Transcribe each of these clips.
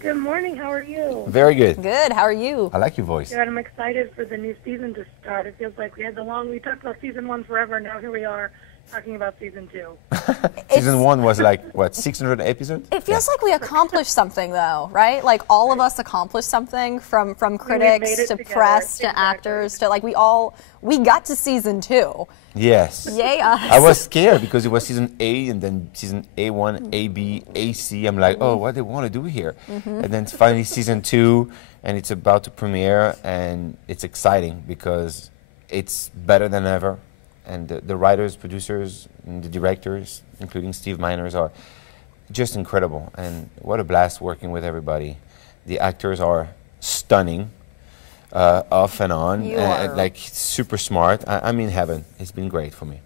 Good morning. How are you? Very good. Good. How are you? I like your voice. Good. I'm excited for the new season to start. It feels like we talked about season 1 forever. Now here we are talking about season 2. Season 1 was like, what, 600 episodes? It feels like we accomplished something, though, right? Like all of us accomplished something from critics to together. press to Exactly. actors to we got to season 2. Yes. Yay us. I was scared because it was season A and then season A1, AB, AC. I'm like, oh, what do they want to do here? And then finally season 2, and it's about to premiere, and it's exciting because it's better than ever. And the writers, producers, and the directors, including Steve Miners, are just incredible. And what a blast working with everybody. The actors are stunning. Off and on, like super smart. I'm in heaven. It's been great for me.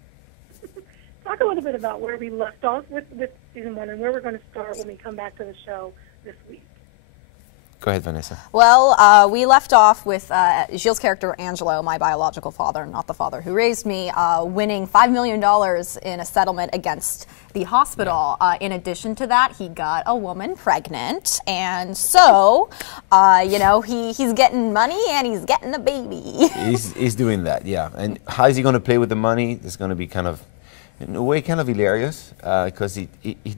Talk a little bit about where we left off with season 1 and where we're going to start when we come back to the show this week. Go ahead, Vanessa. Well, we left off with Gilles' character, Angelo, my biological father, not the father who raised me, winning $5 million in a settlement against the hospital. In addition to that, he got a woman pregnant, and so, he's getting money and he's getting a baby. He's doing that, yeah. And how is he going to play with the money? It's going to be kind of, in a way, kind of hilarious because he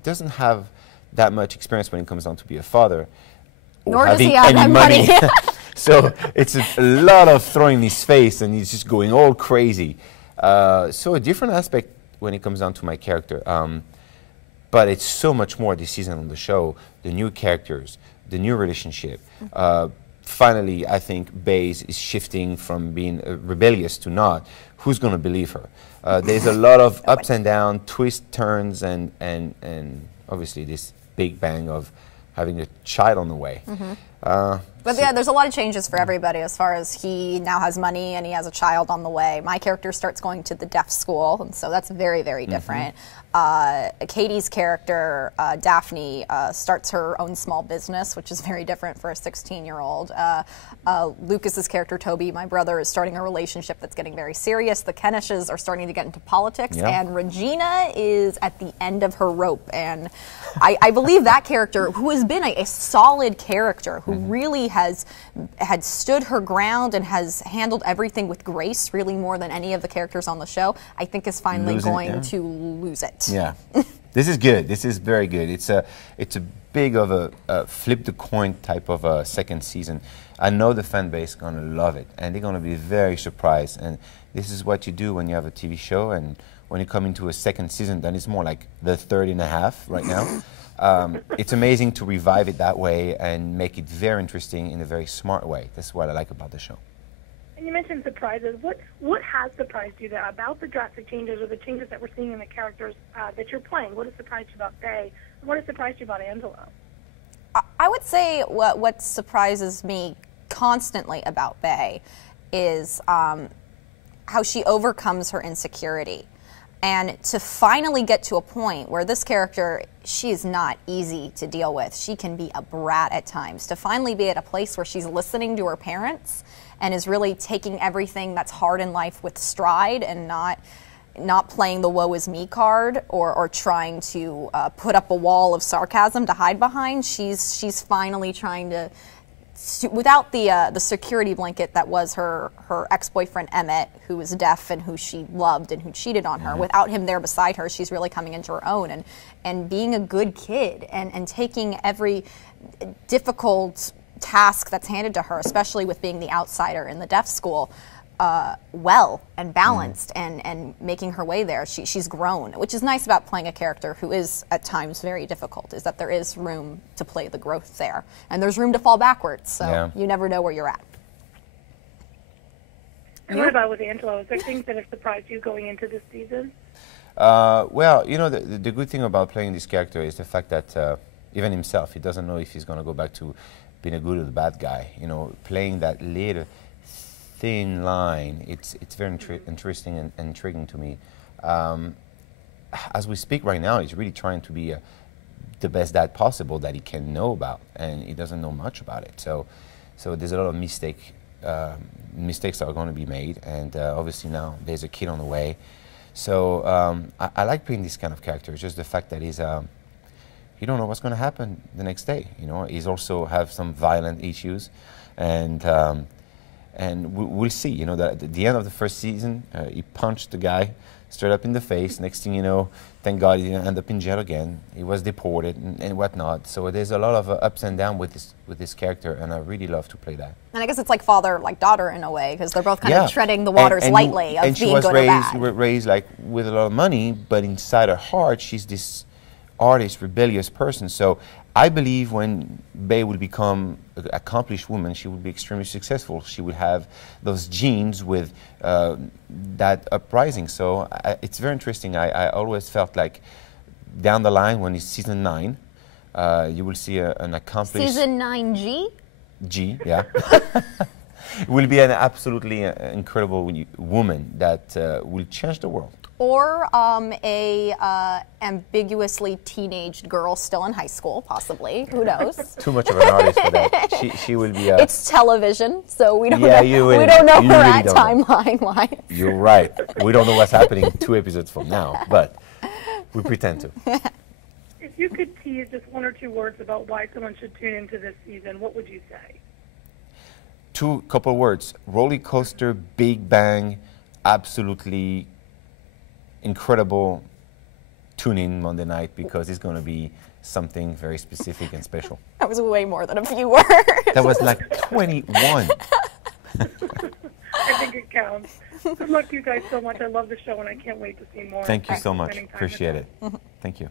doesn't have that much experience when it comes down to be a father. Nor does he have that money. So it's a lot of throwing in his face, and he's just going all crazy. So a different aspect when it comes down to my character. But it's so much more this season on the show. The new characters, the new relationship. Finally, I think Baze is shifting from being rebellious to not. Who's going to believe her? There's a lot of ups and downs, twists, turns, and obviously this big bang of having a child on the way. But yeah, there's a lot of changes for everybody as far as he now has money and he has a child on the way. My character starts going to the deaf school, and so that's very, very different. Katie's character, Daphne, starts her own small business, which is very different for a 16-year-old. Lucas's character, Toby, my brother, is starting a relationship that's getting very serious. The Kenishes are starting to get into politics, and Regina is at the end of her rope. And I believe that character, who has been a solid character, who really had stood her ground and has handled everything with grace, really more than any of the characters on the show, I think is finally going to lose it. Yeah, this is good. This is very good. It's a big of a flip the coin type of a second season. I know the fan base is gonna love it, and they're gonna be very surprised. And this is what you do when you have a TV show, and when you come into a second season, then it's more like the third and a half right now. It's amazing to revive it that way and make it very interesting in a very smart way. That's what I like about the show. And you mentioned surprises. What has surprised you about the drastic changes or the changes that we're seeing in the characters that you're playing? What has surprised you about Faye? What has surprised you about Angelo? I would say what surprises me constantly about Faye is how she overcomes her insecurity. And to finally get to a point where this character, she is not easy to deal with. She can be a brat at times. To finally be at a place where she's listening to her parents and is really taking everything that's hard in life with stride and not playing the woe is me card or trying to put up a wall of sarcasm to hide behind. She's finally trying to, without the security blanket that was her ex-boyfriend Emmett, who was deaf and who she loved and who cheated on her, without him there beside her, she's really coming into her own and being a good kid and taking every difficult task that's handed to her, especially with being the outsider in the deaf school, well and balanced and making her way there. She's grown, which is nice about playing a character who is at times very difficult, is that there is room to play the growth there. And there's room to fall backwards, so you never know where you're at. And what about with Angelo? Is there things that have surprised you going into this season? Well, the good thing about playing this character is the fact that even himself, he doesn't know if he's going to go back to being a good or the bad guy. Playing that little thin line, it's very interesting and intriguing to me. As we speak right now, he's really trying to be the best dad possible that he can know about, and he doesn't know much about it. So there's a lot of mistakes that are going to be made, and obviously now there's a kid on the way. So I like playing this kind of character. Just the fact that you don't know what's going to happen the next day. You know, he's also have some violent issues, and we'll see. You know, that at the end of the first season, he punched the guy straight up in the face. Next thing you know, thank God he didn't end up in jail again. He was deported and whatnot. So there's a lot of ups and downs with this character, and I really love to play that. And I guess it's like father, like daughter in a way, because they're both kind of treading the waters lightly of being good or bad. She was raised like with a lot of money, but inside her heart, she's this artist, rebellious person. So I believe when Bae will become an accomplished woman, she will be extremely successful. She will have those genes with that uprising. So it's very interesting. I always felt like down the line, when it's season 9, you will see an accomplished... Season 9G? G, yeah. Will be an absolutely incredible woman that will change the world. Or a ambiguously teenaged girl still in high school, possibly. Who knows? Too much of an artist for that. She will be. It's television, so we don't know. We don't know where at timeline-wise. You're right. We don't know what's happening 2 episodes from now, but we pretend to. If you could tease just 1 or 2 words about why someone should tune into this season, what would you say? 2 couple words: roller coaster, big bang, absolutely incredible. Tune in Monday night, because it's going to be something very specific and special. That was way more than a few words. That was like 21. I think it counts. Good luck to you guys so much. I love the show, and I can't wait to see more. Thank you so much. Appreciate it. Thank you.